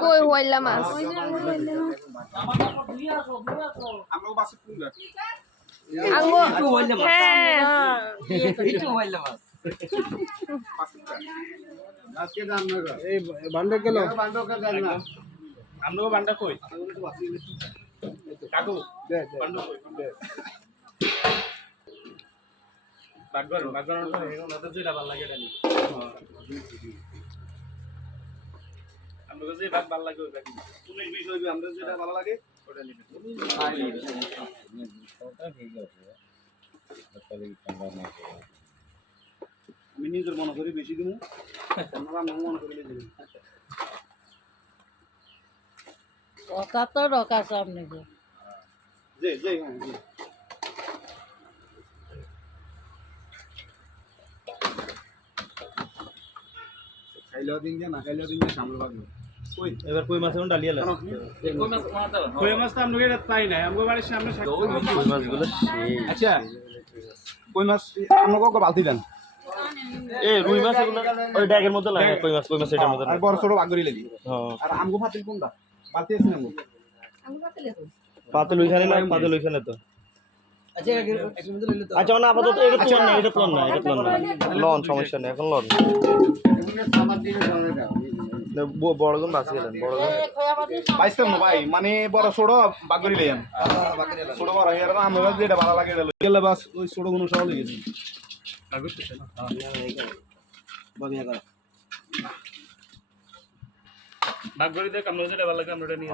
কই হইলা মাছ আঙ্গো হ্যাঁ একটু হইলা মাছ আজকে দাম না এই বান্ডা গেল বান্ডা কা জান না আমগো বান্ডা কই কাকু দে বান্ডা কই দে বাগবার ওনাদের যেটা ভালো লাগে এটা নি আমগো যে বাগ ভালো লাগে ওটা নি তুমি বিষয় হইবে আমরা যেটা ভালো লাগে ওটা নিবে ওটা ঠিক আছে তাহলে ঠান্ডা না আমি নিজের মনে করি বেশি দিমু আমরা মনে করি দিমু কথা তো রকা সামনে গো যে হ্যাঁ জি খাইলো দিন যে না খাইলো দিন যে সামনে লাগবে কই এবার কই মাছ এখন ডালিয়া লাগে কই মাছ তো আমগো এটা তাই নাই আমগো বাড়ির সামনে কই মাছগুলো সেই আচ্ছা কই মাছ আমগো বালতি দেন এ রুই মাছ এগুলো ওই ড্যাগের মধ্যে লাগে কই মাছ এটার মধ্যে আর বড় ছোট ভাগ করি লাগি হ্যাঁ আর আমগো ফাতিল কোনটা বালতি আছে না পাতল ওইখানে না পাতল ওইখানে তো আচ্ছা এক মিনিট লইলে তো আচ্ছা না আপাতত এটা তো না লন সমস্যা নেই এখন লন এমনি সামার দিনে চলে যাও বড় গুণ বাঁচিয়ে দেন বড় গুণ পাইছতাম না ভাই মানে বড় ছোট ভাগ করি লইয়াম ছোট বড় হেয়ার না আমরা যেটা ভালো লাগে এটা গেলে বাস ওই ছোট গুণ সব লই গেছি কাগজ তো না বমিয়া কর ভাগ করি দেখ আমরা যেটা ভালো লাগে আমরা এটা নিয়ে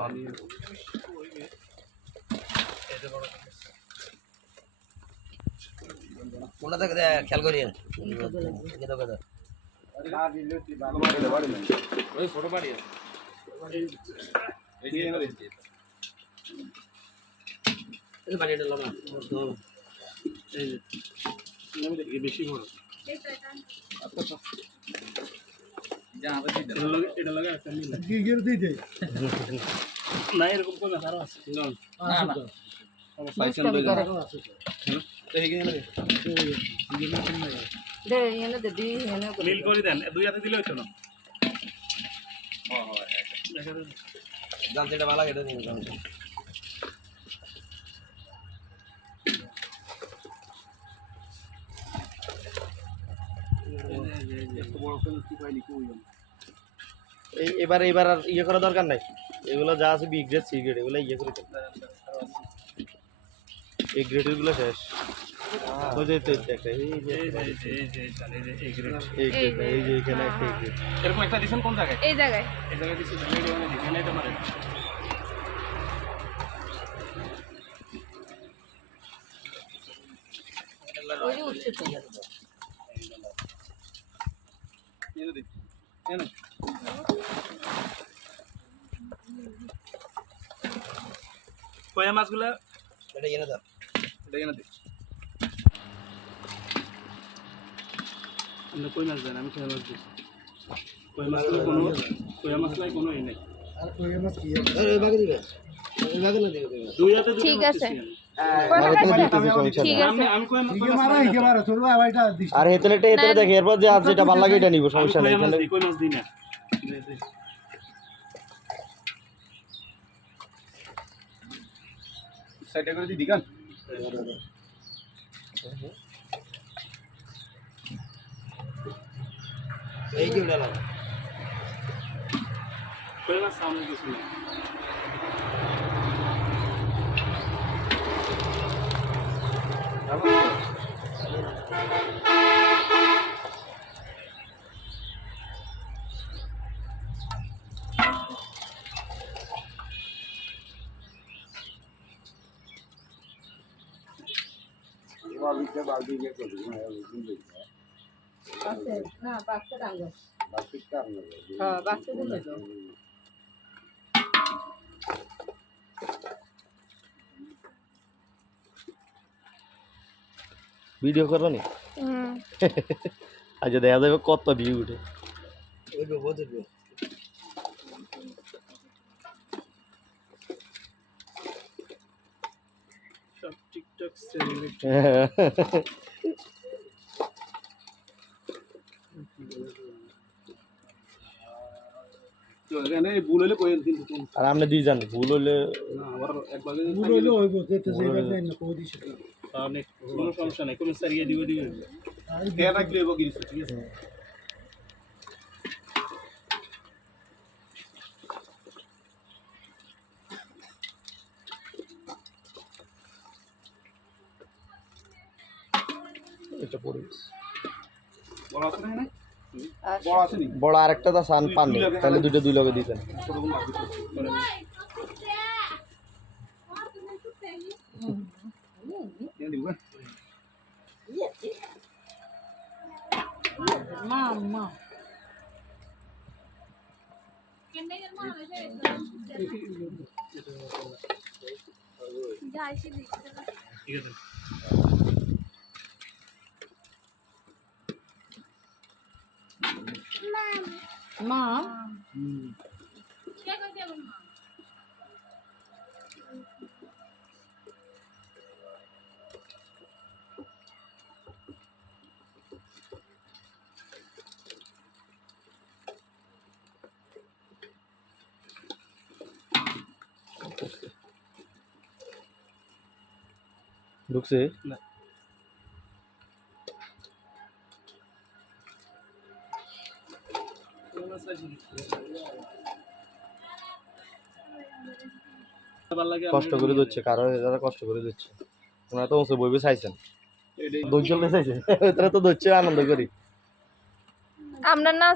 কোনটা থেকে খেয়াল করিয়েন এটা কথা ওই ছোট বাড়ি আছে এই যে এই বাড়িটা লাগা এই যে আমি দেখি বেশি বড় এটা লাগে একটা মিল কি গিয়ে দিই দে না এরকম কোন আরো আছে না না পাইছেন লই যা তো হেগে না দে এনে দে দি এনে মিল করে দেন দুই হাতে দিলে হতো না জান যেটা ভালো লাগে এটা নিন এই এবার আর ইয়ে করা দরকার নাই এগুলো যা আছে বি গ্রেড সি গ্রেড এগুলো ইয়ে করে এই গ্রেডের গুলো শেষ ওই যে তো একটা এই যে এই গ্রেড এই যে এখানে একটা গ্রেড এরকম একটা দিছেন কোন জায়গায় এই জায়গায় দিছি এখানে এটা মারে ওই যে উঠছে তো এনে দে এনে কয়া মাছগুলা এটা এনে দাও এটা এনে দে আমরা কই মাছ দেন আমি কয়া মাছ দিছি কয়া মাছ কোনো এই নাই আর কই মাছ কি এই বাগে দিবে এই বাগে না দিবে দুই হাতে দুটো ঠিক আছে ঠিক আছে আমি কয়া মাছ আর হেতলে দেখে এরপর যে আজ যেটা ভালো লাগে এটা নিব সমস্যা নেই কই মাছ দিই না সাইডে করে দি দিগান এই যে উড়ালা কই মাছ সামনে কিছু না বালতি যে করবি বাসে না বাসে ডাঙ্গো বালতি কার না হ্যাঁ বাসে দিলে তো ভিডিও করো নি আজ দেখা যাবে কত ভিউ উঠে ওই বহুত সব টিকটক সেলিব্রিটি তো এখানে ভুল হলে কইেন কিন্তু কোন আর আপনি দুই জানেন ভুল হলে না আবার একবার ভুল হইলো হইব যেতেছে এবার দেন না কই দিছে তাহলে কোনো সমস্যা নাই কোনো সারিয়ে দিবে খেয়াল রাখলে হইব কিছু ঠিক আছে এটা পড়িস বড় আছে না বড় আছে নি বড় আরেকটা তো সান পান নেই, তাহলে দুটো দুই লগে দিতেন। ছোট কোন লাগবে কেন দিব মা মা ঠিক আছে মা ঢুকছে না কষ্ট করে দিচ্ছে, কারো এরা কষ্ট করে দিচ্ছে, ওনারা তো ওসে বইবে চাইছেন, দৌড় চলতে চাইছে, এরা তো দৌড়ছে আনন্দ করি। আমরা না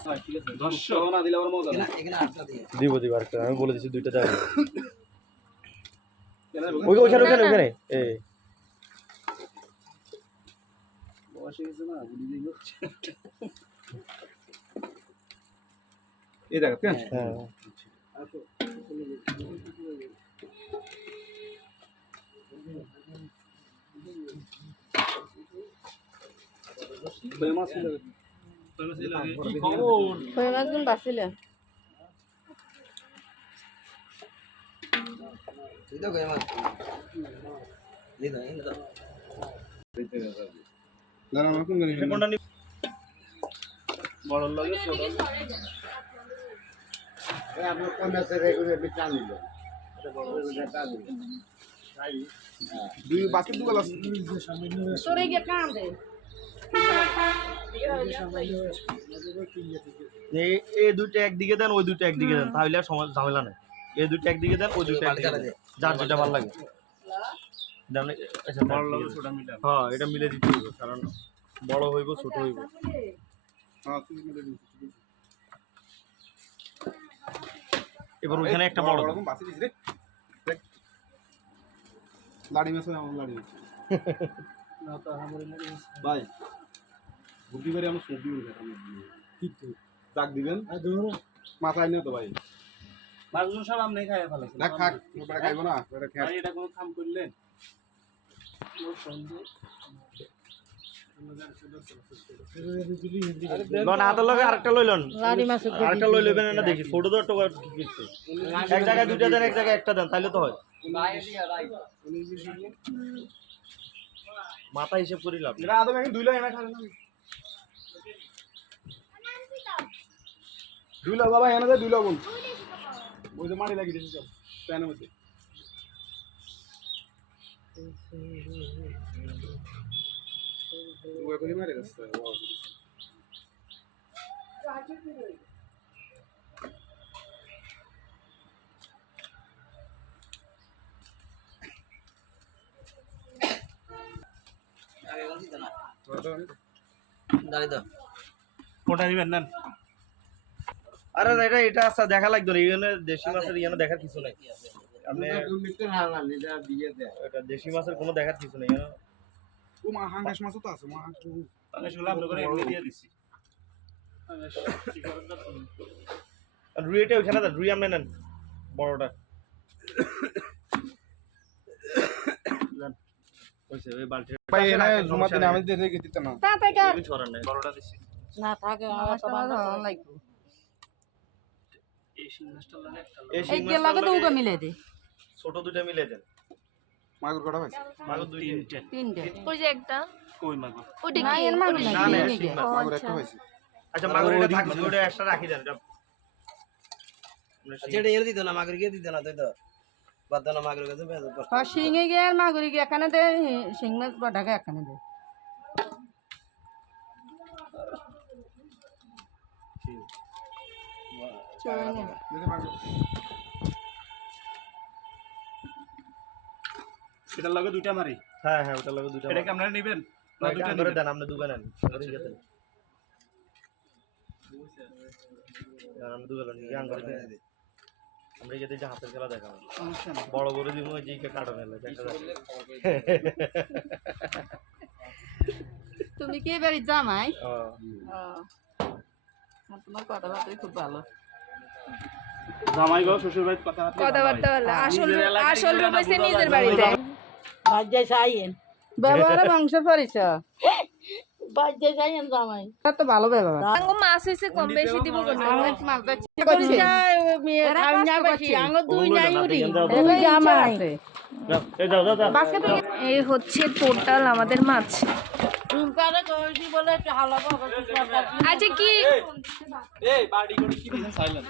দিব দিব আরেকটা, আমি বলে দিচ্ছি দুইটা যাবে ওইখানে ওখানে ওখানে এই এই দেখ কেন হ্যাঁ কই মাছ গুন বাসিলে কোনটা নি বড় লাগে ছোট আপনার কন্যাছে রেগুলে বিটান দিল দুই বাকি দুগাল আছে তোরে গিয়ে কাম দে এই দুইটা একদিকে দেন, ওই দুইটা একদিকে দেন, তাহলে আর ঝামেলা নাই। এই দুইটা একদিকে দেন, ওই দুইটা একদিকে দেন, যার যেটা ভালো লাগে দেন। আচ্ছা বড় লাগে ছোট মিলা, হ্যাঁ এটা মিলে দিতে হবে, কারণ বড় হইব ছোট হইব। হ্যাঁ তুমি মিলে দিও এবার ওখানে একটা বড় রকম বাসি দিছ রে দেখ লাড়ি মেছে আমার লাড়ি মেছে না তো আমার লাড়ি মেছে ভাই বুদ্ধি করে আমরা সবজি করে ঠিক তো চাক দিবেন আর ধরো মাথায় নিও তো ভাই মাছগুলো সব আমনে খাইয়া ফেলাছেন না খাক ওটা খাইবো না ওটা খাই এটা কোন কাম করলেন ও সন্দেহ লন হাতের লগে আরেকটা লইলন, লাড়ি মাছ আরেকটা লই লইবেন না দেখি ফটো তো একটা কিচ্ছে এক জায়গায় দুইটা দেন, এক জায়গায় একটা দেন, তাইলে তো হয়। মাথা হিসাব করি লাভ এরা আদম এখন দুইলা এনা খাবে না দুইলা বাবা এনা দে দুইলা বল ওই যে মারি লাগি দিছি সব প্যানের মধ্যে ওই করে মারি রাস্তা ওয়াও কোনটা দিবেন নেন। আরে এটা এটা আচ্ছা দেখা লাগতো না, এখানে দেশি মাছের এখানে দেখার কিছু নাই। আপনি এটা দেশি মাছের কোনো দেখার কিছু নাই। ও মা হাঙ্গাস মাছও তো আছে মা হাঙ্গাস গুলো আমরা করে এমনি দিয়ে দিছি আর রুইটা ওখানে দেন, রুই আপনি নেন বড়টা কইছে ওই বালতি ভাই এনে জুমা দিন আমি দিয়ে রেখে দিতে না তাতে কার ছড়ান নাই, বড়টা দিছি না থাকে আমার তো ভালো লাগবে এই সিংহাসটা লাগে একটা এই এই কে লাগে তো ওকে মিলে দে ছোট দুইটা মিলে দেন। মাগুর কটা ভাই মাগুর দুই তিনটে ওই যে একটা কই মাগুর ওটা না কি এর মাগুর না না না নিয়ে গে মাগুর একটা হইছে আচ্ছা মাগুর এটা থাকবে, ওটা এক্সট্রা রাখি দেন, এটা যেটা এর দিত না মাগরি গিয়ে দিত না তাই তো বাদ দাও না মাগরি কাছে বেশ কষ্ট শিঙে গিয়ে আর মাগুরি গিয়ে এখানে দে শিং মাছ বড়াকে এখানে দে এটার লগে দুইটা মারি হ্যাঁ হ্যাঁ ওটার লগে দুইটা এটা কি আপনারা নেবেন না দুইটা করে দেন আপনি দুটো নেন ঠিক আছে আমরা দুটো নেন গান করে দেন আমরা যেতে যে হাতের খেলা দেখাবো বড় বড় দিব যে কে কাটো মেলে দেখা যায় তুমি কি বাড়ি জামাই হ্যাঁ তোমার কথাবার্তাই খুব ভালো জামাই গো শ্বশুর বাড়ি কথাবার্তা বলে আসল রূপ হইছে নিজের বাড়িতে বাজ্যে চাইয়েন ব্যবহারে মাংসের পরিচয় বাজ্যে চাইয়েন জামাই তো ভালো ব্যবহার আঙ্গো মাছ হইছে কম বেশি দিব কোন এই হচ্ছে টোটাল আমাদের মাছ আচ্ছা কি এই বাড়ি করে কি দিছেন সাইলেন্ট